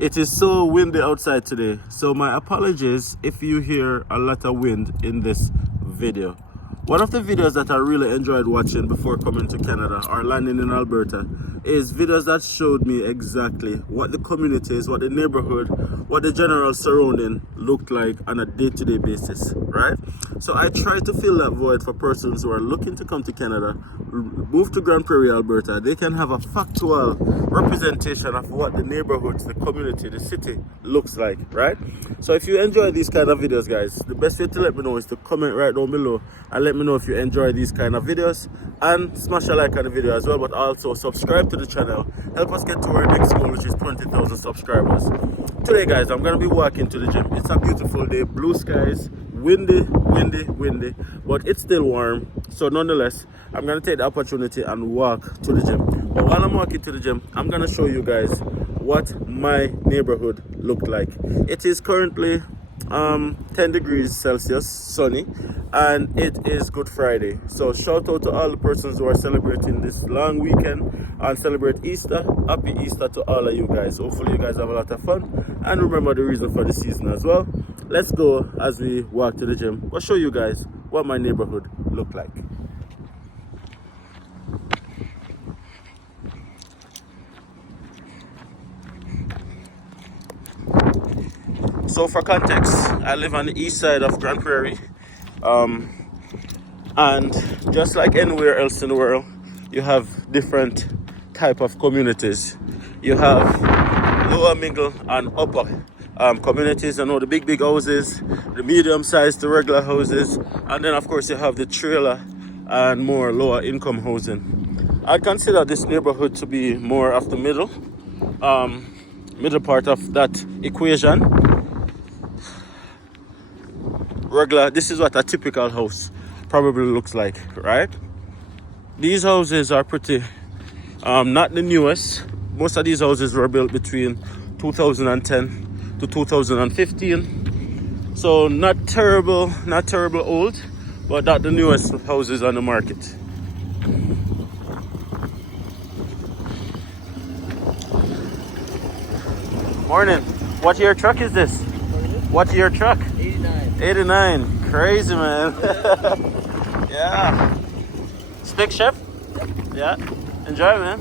It is so windy outside today, so my apologies if you hear a lot of wind in this video. One of the videos that I really enjoyed watching before coming to Canada or landing in Alberta is videos that showed me exactly what the communities, what the neighborhood, what the general surrounding looked like on a day-to-day basis, right? So I try to fill that void for persons who are looking to come to Canada, move to Grand Prairie, Alberta. They can have a factual representation of what the neighborhoods, the community, the city looks like, right? So if you enjoy these kind of videos, guys, the best way to let me know is to comment right down below and let me know if you enjoy these kind of videos, and smash a like on the video as well, but also subscribe to the channel. Help us get to our next goal, which is 20,000 subscribers. Today, guys, I'm gonna be walking to the gym. It's a beautiful day, blue skies, windy, but it's still warm. So nonetheless, I'm gonna take the opportunity and walk to the gym. But while I'm walking to the gym, I'm gonna show you guys what my neighborhood looked like. It is currently 10 degrees Celsius, sunny, and it is Good Friday. So shout out to all the persons who are celebrating this long weekend and celebrate Easter. Happy Easter to all of you guys. Hopefully you guys have a lot of fun and remember the reason for the season as well. Let's go as we walk to the gym. I'll show you guys what my neighborhood looked like. So for context, I live on the east side of Grand Prairie, and just like anywhere else in the world, you have different type of communities. You have lower, middle, and upper communities. I know the big houses, the medium sized, the regular houses, and then of course you have the trailer and more lower income housing. I consider this neighborhood to be more of the middle part of that equation. Regular, this is what a typical house probably looks like, right? These houses are pretty not the newest. Most of these houses were built between 2010 to 2015, so not terrible old, but not the newest houses on the market. Morning. What year truck is this? What year truck? 89. Crazy, man. Yeah. Stick shift? Yeah. Enjoy, man.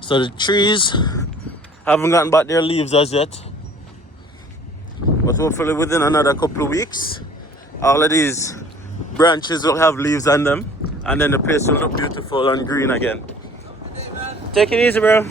So the trees haven't gotten back their leaves as yet, but hopefully within another couple of weeks all of these branches will have leaves on them, and then the place will look beautiful and green again. Take it easy, bro.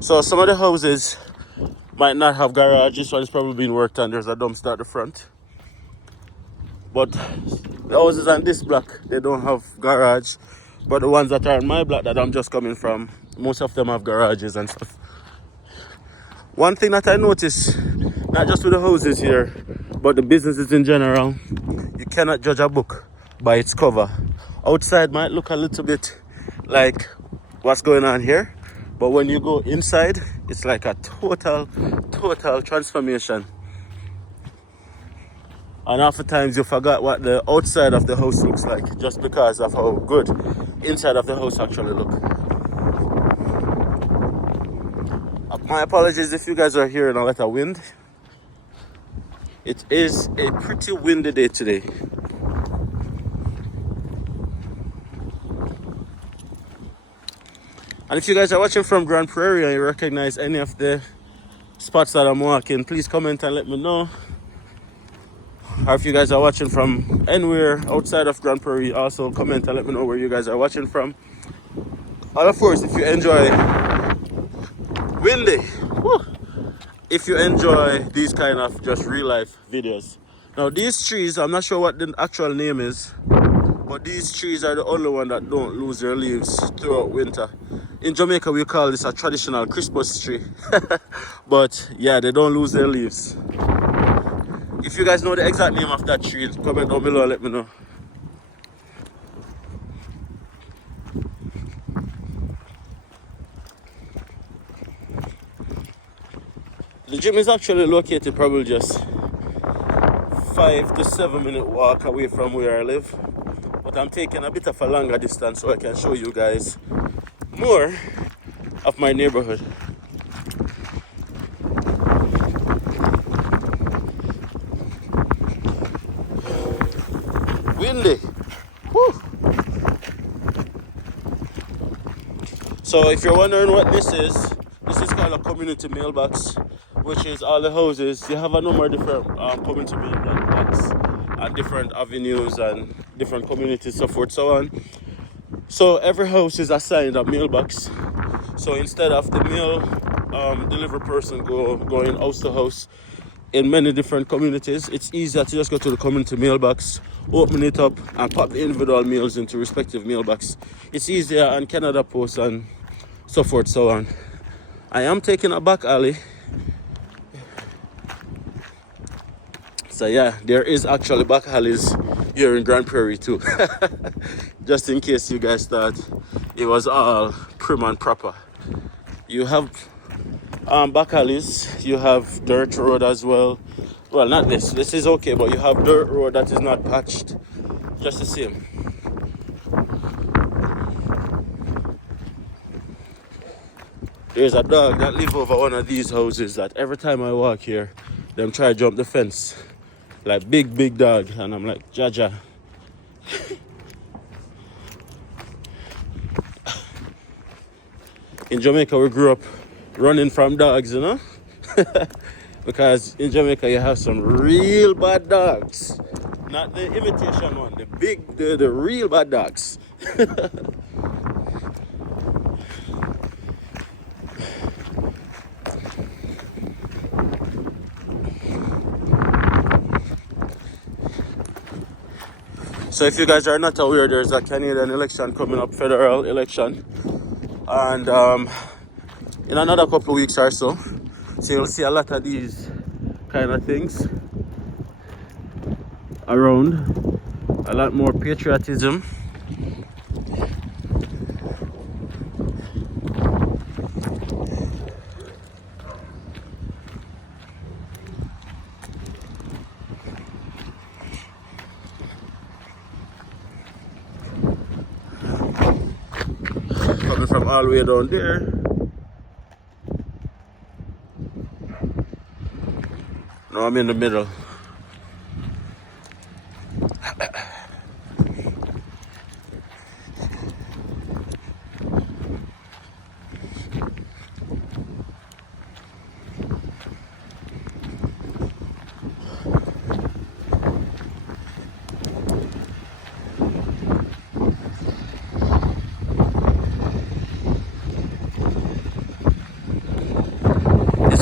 So some of the houses might not have garage. This one is probably being worked on. There's a dumpster at the front. But the houses on this block, they don't have garage. But the ones that are on my block that I'm just coming from, most of them have garages and stuff. One thing that I noticed, not just with the houses here, but the businesses in general, you cannot judge a book by its cover. Outside might look a little bit like what's going on here, but when you go inside, it's like a total transformation. And oftentimes you forgot what the outside of the house looks like just because of how good inside of the house actually look. My apologies if you guys are hearing a lot of wind. It is a pretty windy day today. And if you guys are watching from Grand Prairie and you recognize any of the spots that I'm walking, please comment and let me know. Or if you guys are watching from anywhere outside of Grand Prairie, also comment and let me know where you guys are watching from. And of course, if you enjoy windy, if you enjoy these kind of just real life videos. Now these trees, I'm not sure what the actual name is, but these trees are the only one that don't lose their leaves throughout winter. In Jamaica, we call this a traditional Christmas tree. But yeah, they don't lose their leaves. If you guys know the exact name of that tree, comment down below and let me know. The gym is actually located probably just 5 to 7 minute walk away from where I live. But I'm taking a bit of a longer distance so I can show you guys more of my neighborhood. Windy. Whew. So if you're wondering what this is called a community mailbox, which is all the houses. You have a number of different community mailbox at different avenues and different communities, so forth, so on. So every house is assigned a mailbox. So instead of the mail delivery person going house to house in many different communities, it's easier to just go to the community mailbox, open it up, and pop the individual mails into respective mailbox. It's easier on Canada Post and so forth, so on. I am taking a back alley. So yeah, there is actually back alleys here in Grand Prairie too. Just in case you guys thought it was all prim and proper. You have back alleys, you have dirt road as well. Well, not this is okay, but you have dirt road that is not patched. Just the same. There's a dog that lives over one of these houses that every time I walk here, them try to jump the fence. Like big dog, and I'm like, Jaja. In Jamaica, we grew up running from dogs, you know? Because in Jamaica, you have some real bad dogs. Not the imitation one, the real bad dogs. So if you guys are not aware, there's a Canadian election coming up, federal election. And in another couple of weeks or so you'll see a lot of these kind of things around. A lot more patriotism. Coming from all the way down there. Now I'm in the middle.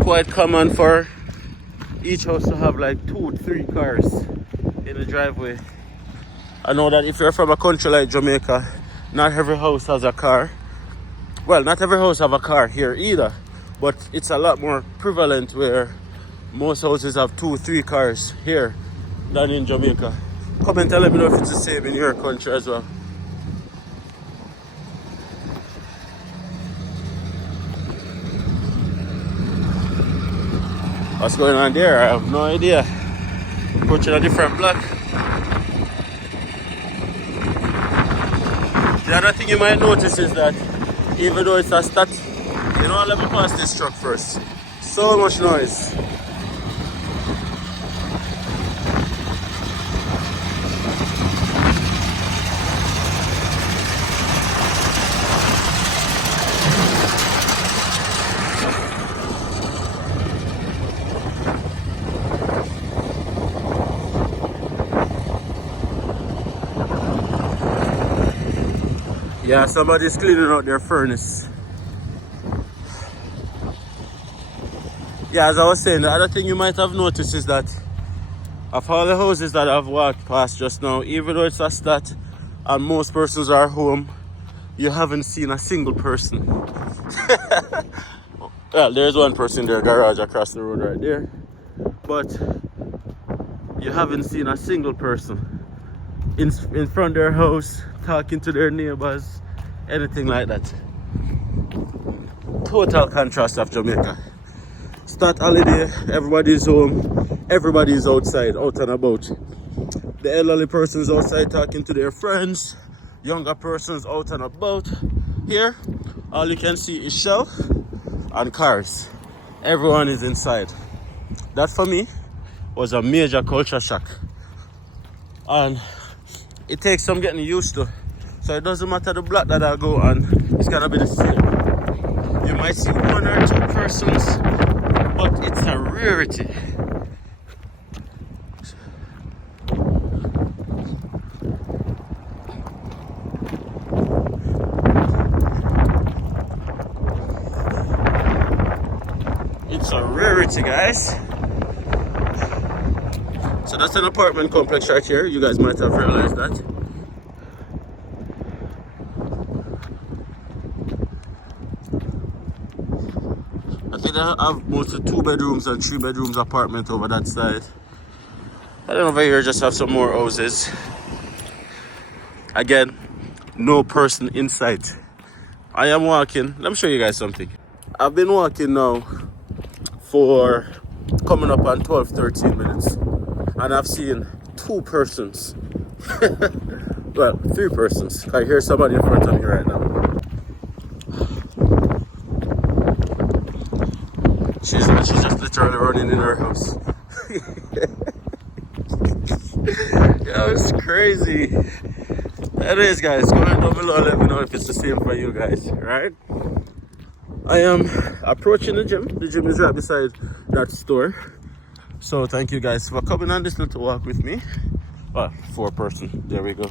Quite common for each house to have like 2-3 cars in the driveway. I know that if you're from a country like Jamaica, not every house has a car. Well, not every house have a car here either, but it's a lot more prevalent where most houses have 2-3 cars here than in Jamaica. Comment and let me know if it's the same in your country as well. What's going on there? I have no idea. Approaching a different block. The other thing you might notice is that even though it's a stat, you know, let me pass this truck first. So much noise. Yeah, somebody's cleaning out their furnace. Yeah, as I was saying, the other thing you might have noticed is that of all the houses that I've walked past just now, even though it's a stat and most persons are home, you haven't seen a single person. Well, there's one person in their garage across the road right there. But you haven't seen a single person in front of their house, talking to their neighbors, anything like that. Total contrast of Jamaica. Start holiday, everybody's home, everybody's outside, out and about. The elderly person's outside talking to their friends, younger persons out and about. Here, all you can see is shell and cars. Everyone is inside. That for me was a major culture shock. And it takes some getting used to. So it doesn't matter the block that I go on, it's gonna be the same. You might see one or two persons, but it's a rarity. It's a rarity, guys. So that's an apartment complex right here. You guys might have realized that. I think they have mostly 2 bedrooms and 3 bedrooms apartment over that side. I don't know, over here just have some more houses. Again, no person in sight. I am walking. Let me show you guys something. I've been walking now for coming up on 12-13 minutes, and I've seen 2 persons. Well, 3 persons. I hear somebody in front of me right now. She's just literally running in her house. Yo, it's crazy. Anyways, guys, comment down below and let me know if it's the same for you guys, right? I am approaching the gym. The gym is right beside that store. So thank you guys for coming on this little walk with me. Well, 4 person. There we go.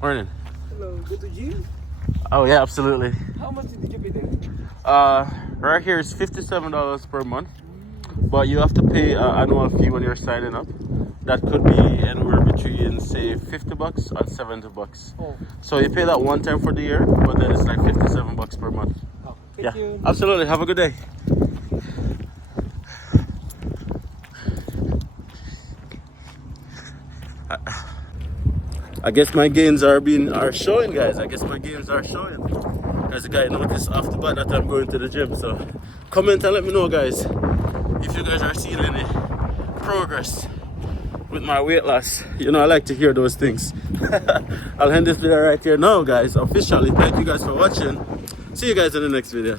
Morning. Hello, go to gym? Oh yeah, absolutely. How much did you pay there? Right here is $57 per month, but you have to pay an annual fee when you're signing up. That could be anywhere between, say, $50 and $70. Oh. So you pay that one time for the year, but then it's like $57 per month. Oh, thank Yeah, you. absolutely. Have a good day. I guess my gains are showing, guys. I guess my gains are showing. As a guy noticed off the bat that I'm going to the gym. So comment and let me know, guys, if you guys are seeing any progress with my weight loss. You know, I like to hear those things. I'll end this video right here now, guys. Officially, thank you guys for watching. See you guys in the next video.